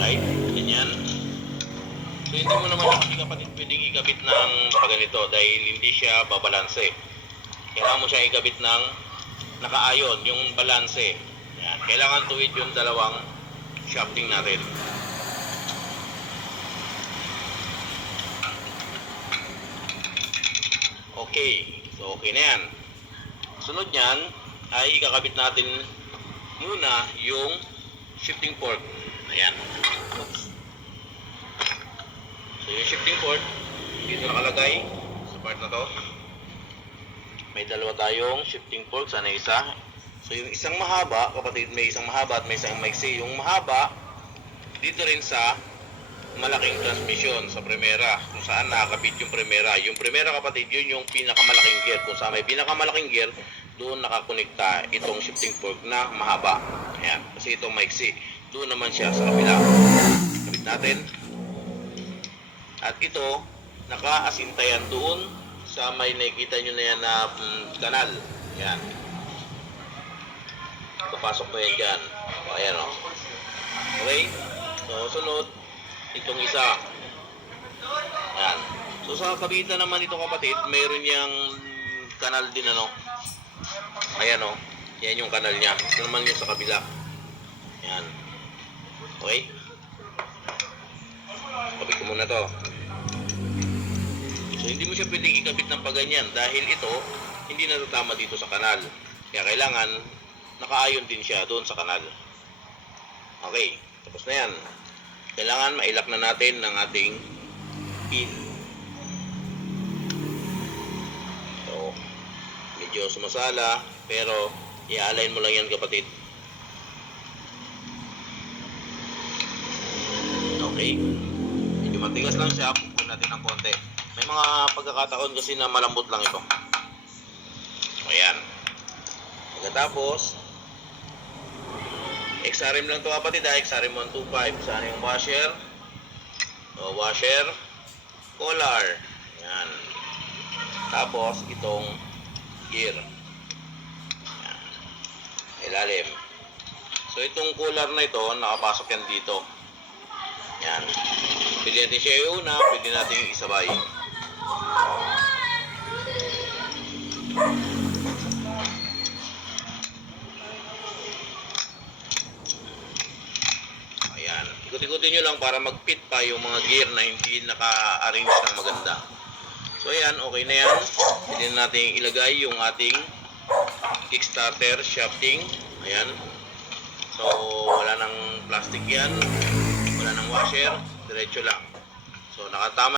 Right? Ganyan. So hindi mo naman kasi kapatid pwedeng ikabit ng paganito dahil hindi siya babalanse. Kailangan mo siya ikabit ng nakaayon, yung balanse. Yan. Kailangan tuwid yung dalawang shafting natin. Okay. So okay na yan. Sunod niyan ay ikakabit natin muna yung shifting port. Ayan. So yung shifting port dito nakalagay sa part na to. May dalawa tayong shifting port, sana isa. So yung isang mahaba, kapatid, may isang mahaba at may isang maiksi. Yung mahaba dito rin sa malaking transmission sa primera, kung saan nakakabit yung primera. Yung primera, kapatid, yun yung pinakamalaking gear. Kung saan may pinakamalaking gear, doon nakakonekta itong shifting port na mahaba. Ayan, kasi itong maiksi, doon naman siya sa kabila. Kabit natin. At ito, naka-asintayan doon sa may nakikita nyo na yan na kanal. Ayan. Papasok na yan dyan. O, ayan o. Okay? So, sunod, itong isa. Ayan. So, sa kabitan naman ito, kapatid, mayroon niyang kanal din, ano. Ayan o. Yan yung kanal niya. Ito naman yung sa kabila. Ayan. Okay? Kabit ko muna to. So, hindi mo siya pwedeng ikabit ng paganyan dahil ito, hindi natatama dito sa kanal. Kaya kailangan, nakaayon din siya doon sa kanal. Okay, tapos na yan. Kailangan mailak na natin ng ating pin. So, medyo sumasala, pero i-align mo lang yan, kapatid. Okay. Medyo matigas lang siya, pupun natin ng konti. May mga pagkakataon kasi na malambot lang ito. Ayan. Pagkatapos, XRM lang ito, kapatid, XRM 125. Saan yung washer? So, washer, collar. Ayan. Tapos, itong gear. Ayan. Ilalim. So, itong collar na ito, nakapasok yan dito. Ayan. Pwede natin siya iuna, pwede natin isabay. Ayan. Ikot-ikotin nyo lang para mag-fit pa yung mga gear na hindi naka-arrange ng maganda. So ayan, okay na yan. Pwede natin ilagay yung ating kickstarter shafting. Ayan. So wala nang plastic yan. Wala nang washer. Diretso lang. So nakatama